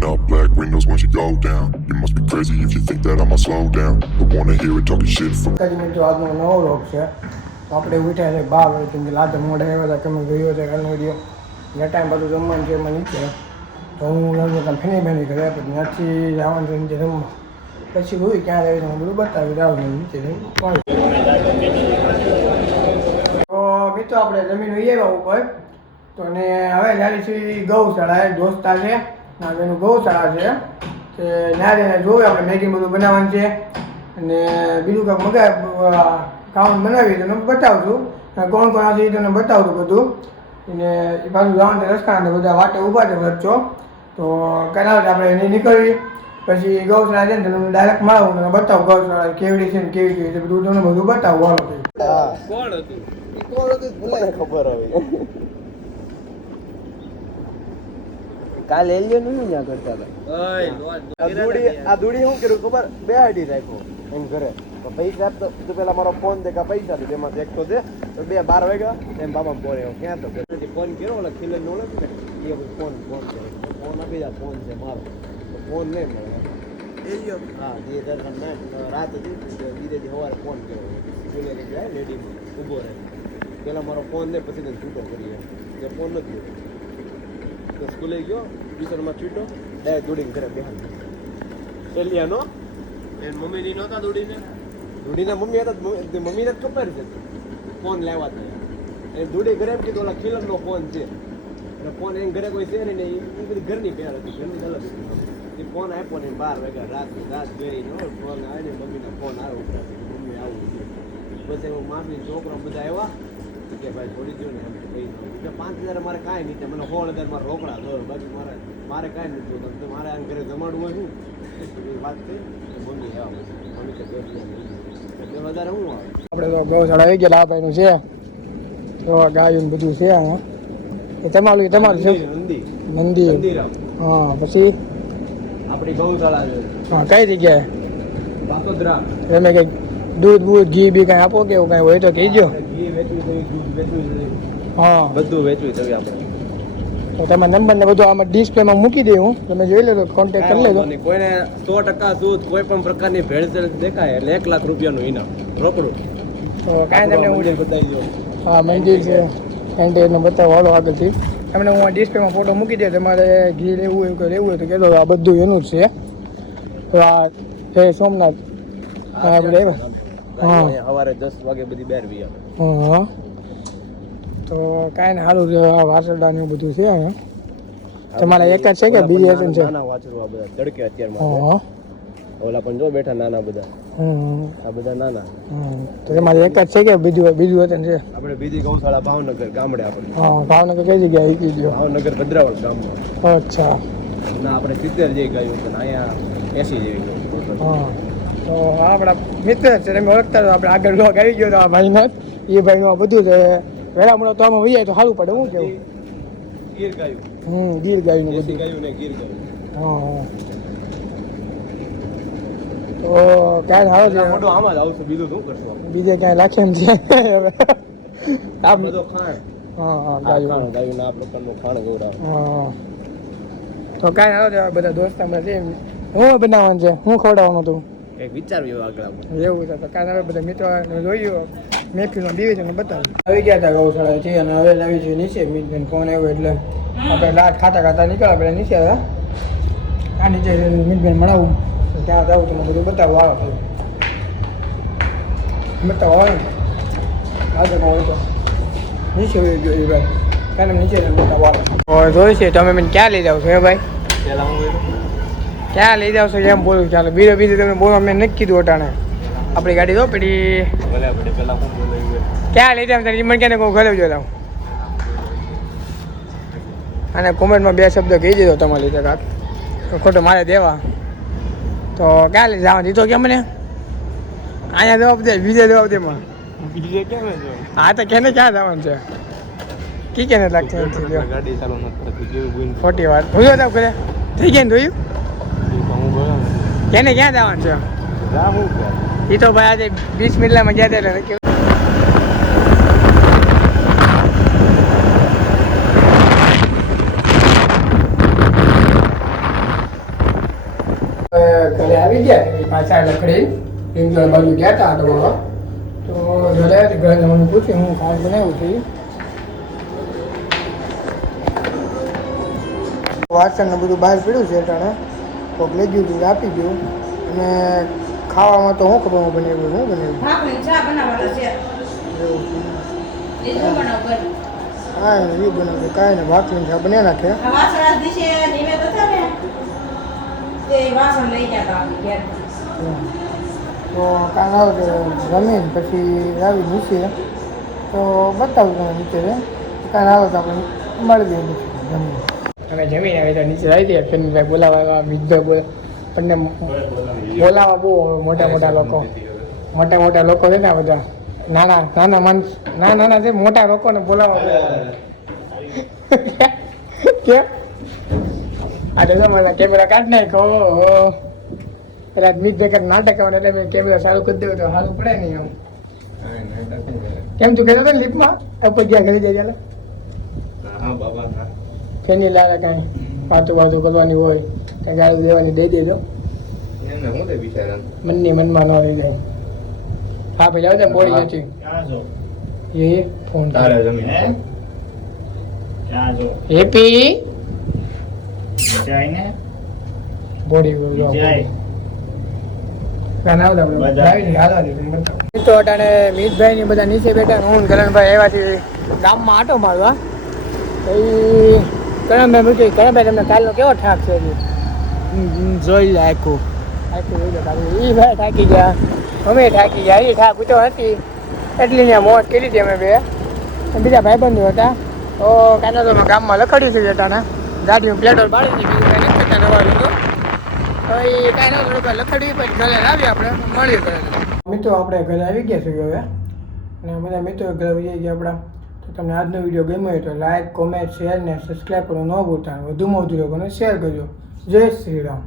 Rolling up, black windows, once you go down. You must be crazy if you think that I'ma slow down. I wanna hear it talking shit from મિત્રો આજનો નવો રોગ છે આપણે ઉઠ્યા છે બાર વાગે કેમ કે લાતે મોઢે આવ્યા હતા તમે જોયો છે કાલનો વીડિયો ને ટાઈમ બધું જમવાનું છે મને નીચે તો હું લગભગ તમે ફેની ફેની કરે પછી ત્યાંથી જવાનું છે નીચે જમવા પછી હોય ક્યાં રહે છે બધું બતાવી રહ્યો નીચે તો મિત્રો, આપણે જમીન હોઈએ આવ્યા ઉપર તો ને હવે જ્યારે છે ગૌશાળા દોસ્તા છે. ના એનું સારા છે. કે ત્યારે એને જોવે આપણે મેગી બધું બનાવવાનું છે. અને બીજું કાંઈક મગા કાઉન્ટ બનાવી તો બતાવશું અને કોણ કોણ આવશે એ તમને બતાવશું બધું. અને એ પાછું જવાનું છે રસ્તા બધા વાટે ઊભા છે વચ્ચો તો કરાવ આપણે એની નીકળવી. પછી ગૌશાળા છે ને તમને ડાયરેક્ટ મળાવું તમને બતાવું ગૌશાળા કેવડી છે ને કેવી કેવી છે બધું તમને બધું બતાવું હાલો. કોણ હતું? કોણ હતું ખબર હવે. કાલે એલિયનનું શું કરતા હતા. આ દૂડી આ દૂડી શું કર્યું ખબર? બે આડી રાખ્યો એમ ઘરે. તો પૈસા તો તું પેલા મારો ફોન દે કા પૈસા દે એમાં એક તો દે તો બે બાર વાગ્યા એમ બાબા બોલે ક્યાં તો ફોન કર્યો ઓલા ખીલે નો ઓળખ ને? એ ફોન ફોન કર્યો ફોન આપી દા ફોન છે મારો. તો ફોન નહીં મળે. હા બે હજાર રાત હતી ધીરે ધીરે સવારે ફોન કર્યો. જાય લેડી ઊભો રહે. પેલા મારો ફોન ને પછી તેને છૂટો કરીએ. એ ફોન નથી સ્કૂલે ગયો ટ્યુશનમાં છૂટો ડાયરેક્ટ દોડીને ઘરે બેહાડ પેલિયાનો એન મમ્મીની નહોતા દોડીને? દોડીના મમ્મી હતા મમ્મીને જ ખબર છે. ફોન લાવ્યા હતા એ દોડી ઘરે એમ કીધું ઓલા ખીલરનો ફોન છે. એટલે ફોન એને ઘરે કોઈ છે નહીં ને એ બધી ઘરની પહેર હતી ઘરની અલગ એ ફોન આપ્યો ને બાર વાગ્યા રાત રાત ગઈ ફોન આવે ને મમ્મીનો ફોન આવ્યો. મમ્મી આવું છે. બસ એવો મામી છોકરો બધા આવ્યા. કે ભાઈ છોડી દો ને એમ ભાઈ પાંચ હજાર મારે કાંઈ નહીં મને સોળ હજાર મારે રોકડા દો બાકી મારે મારે કાંઈ નથી જોતું. તો મારે આમ ઘરે જમાડવું હોય શું? વાત થઈ મમ્મી આવ્યા મમ્મી કે બે હજાર હું આવે? આપણે તો ગૌશાળા આવી ગયા લાભાઈનું છે. તો ગાયું ને બધું છે અહીંયા એ તમારું એ તમારું છે? નંદી. મંદિર હા પછી? આપણી ગૌશાળા છે. હા કઈ જગ્યાએ? વાસોદરા તમે કંઈક દૂધ બૂધ ઘી બી કાંઈ આપો કે એવું કાંઈ હોય તો કહેજો. દૂધ વેચવું હા. બધું વેચવું છે આપણે. તો તમે નંબર ને બધું આમાં ડિસ્પ્લેમાં મૂકી દે હું. તમે જોઈ લેજો કોન્ટેક્ટ કરી લેજો. કોઈને સો ટકા દૂધ કોઈ પણ પ્રકારની ભેળસેળ દેખાય. એટલે એક લાખ રૂપિયાનું ઇનામ રોકડું. તો કાંઈ તમને હું બતાવી દઉં. હા મંદિર છે. એન્ટેને બતાવો વાળો આગળથી. એમને હું આ ડિસ્પ્લેમાં ફોટો મૂકી દે તમારે ઘી લેવું હોય કે લેવું હોય તો કહેતો આ બધું એનું જ છે. તો આ જય સોમનાથ. હા આપણે સવારે દસ વાગે બધી બેર વી તો કાંઈ ને સારું રહ્યો આ વાસરડા ને બધું છે તમારે એક જ છે કે બીજી નાના- છે? નાના વાછરવા બધા તડકે અત્યારમાં ઓલા પણ જો બેઠા નાના બધા. આ બધા નાના. તો તમારે એક જ છે કે બીજું બીજું વતન છે? આપણે બીજી ગૌશાળા ભાવનગર ગામડે આપણે હા ભાવનગર કઈ જગ્યાએ આવી ગયો? ભાવનગર ભદ્રાવળ ગામમાં. અચ્છા. ના આપણે સિત્તેર જેવી ગયું પણ અહીંયા એસી જેવી ગયું હા. તો આ આપણા મિત્ર છે તમે ઓળખતા તો આપણે આગળ લોક આવી ગયો તો આ ભાઈનો. એ ભાઈનું આ બધું છે. વેલા મળો તો આમાં વૈયા તો સારું પડે હું કેવું? ગીર ગાયું. હમ ગીર દેશી બધું. ગાયું ને ગીર ગાયું. હા હા. તો ક્યાં સારો છે. મોટું આમાં જ આવશે બીજું શું કરશું બીજે ક્યાંય લાખે એમ છે. હવે. આમ બધો ખાણ. હા હા ગાયું. ગાયું આ પ્રકારનું ખાણ ગૌરાવ. હા તો કાંઈ સારો છે બધા દોસ્તામાં છે. હું બનાવવાનું છે? હું ખવડાવવાનું હતું? કંઈક વિચારવું આગળ એવું છે તો હવે બધા મિત્રો જોયું મેફીનો ડિવિઝન બતાવ્યું આવી ગયા હતા ગૌશાળા છે અને હવે આવી છે નીચે. મીટમેન કોણ આવ્યો એટલે આપણે લાટ ખાતા ખાતા નીકળ્યા પેલા નીચે આવ્યા આ નીચે મીટમેન મળાવું. ત્યાં જાઉં તમને બધું બતાવવા આવે થયું. બતાવવા આવે આજે કહું તો નીચે ગયો ભાઈ. કાલે નીચે બતાવવા આવે જોઈ છે તમે મને ક્યાં લઈ જાવ છો ભાઈ? પેલા હું ક્યાં લઈ જાવ છો એમ બોલું ચાલો. બીજો બીજું તમને બોલવા મેં નક્કી કીધું અટાણે. આપણી ગાડી બોલાવ્યું ક્યાં લઈ જાવ મને ક્યાંને કહું ઘરે જો જાઉં અને કોમેન્ટમાં બે શબ્દ કહી દીધો તમારી રીતે કાક. ખોટો મારે દેવા. તો ક્યાં લઈ જવાનું? દીધો કેમ મને અહીંયા જવાબ દે, બીજે જવાબ દે માં હા, તો કેને ક્યાં જવાનું છે? કી કેને લાગશે ગાડી ચાલુ નથી કરતી જેવું જાવ કરે થઈ ગયા ને જોયું? કેને ક્યાં જવાનું છે? એ તો ભાઈ આજે વીસ મિનિટમાં ગયા હતા એટલે કેવું આવી ગયા પાછા બાજુ ગયા હતા આટો તો ઘરે ઘરે મને પૂછ્યું હું ખાસ બનાવ્યું છે વાસણ ને બધું બહાર પીડ્યું છે અટાણે. કોક લઈ ગયું હતું આપી ગયું અને ખાવામાં તો શું ખબર બનાવ્યું શું બનાવ્યું? હા એ બનાવ્યું કાંઈ ને ભાખરી છે બને નાખે. તે આવે જમીન પછી આવી નીચે તો બતાવું તમે નીચે કાંઈ આવે તો આપણે મળી જાય જમીને અમે જમીને આવી તો નીચે આવી દઈએ ફેનભાઈ બોલાવા મિતભાઈ બોલ. આપણને બોલાવા બહુ મોટા મોટા લોકો. મોટા મોટા લોકો છે ને બધા. નાના નાના માણસ ના નાના છે, મોટા લોકોને બોલાવા કેમ? આ તો મને કેમેરા કાઢ નાખો પેલા મિત ભેગા નાટક આવે એટલે મેં કેમેરા સારું કરી દેવું તો સારું પડે નહીં આમ કેમ તું કહેતો હતો લીપમાં ઉપર ગયા ઘરે જાય ચાલે ફેની લાગે કાંઈ વાતું વાતું કરવાની હોય તો ગાળું દેવાની દઈ દેજો. મનની મનમાં ન રહી જાય. હા ભાઈ લાવજે બોડી નથી. એ ફોન હેપી બોડી તો અટાણે મીતભાઈ ની બધા. નીચે બેઠા હું કરણભાઈ આવ્યા ગામમાં આટો મારવા. ઈ કરણભાઈ પૂછ્યું કરણભાઈ તમને કાલનો કેવો ઠાક છે? જોઈ લે આખું આખું જોઈ લો કાલનું. ઈ ભાઈ થાકી ગયા. અમે થાકી ગયા. એ થાક તો હતી. એટલી ત્યાં મોજ કરી હતી અમે બે. બીજા ભાઈબંધો હતા. તો કાનો તો ગામમાં લખડ્યું છે જટાના ગાડીનું પ્લેટોર બાળી દીધી બીજું કાંઈ નથી કરતા નવા તો એ કાંઈ લોકો પછી ઘરે આવી આપણે. મળીએ ઘરે. મિત્રો આપણે ઘરે આવી ગયા છીએ હવે. અને બધા મિત્રો ઘરે આવી ગયા આપણા. તો તમને આજનો વીડિયો ગમ્યો હોય તો લાઇક કોમેન્ટ શેર ને સબસ્ક્રાઈબ કરવાનું ન ભૂલતા. વધુમાં વધુ લોકોને શેર કરજો. જય શ્રી રામ.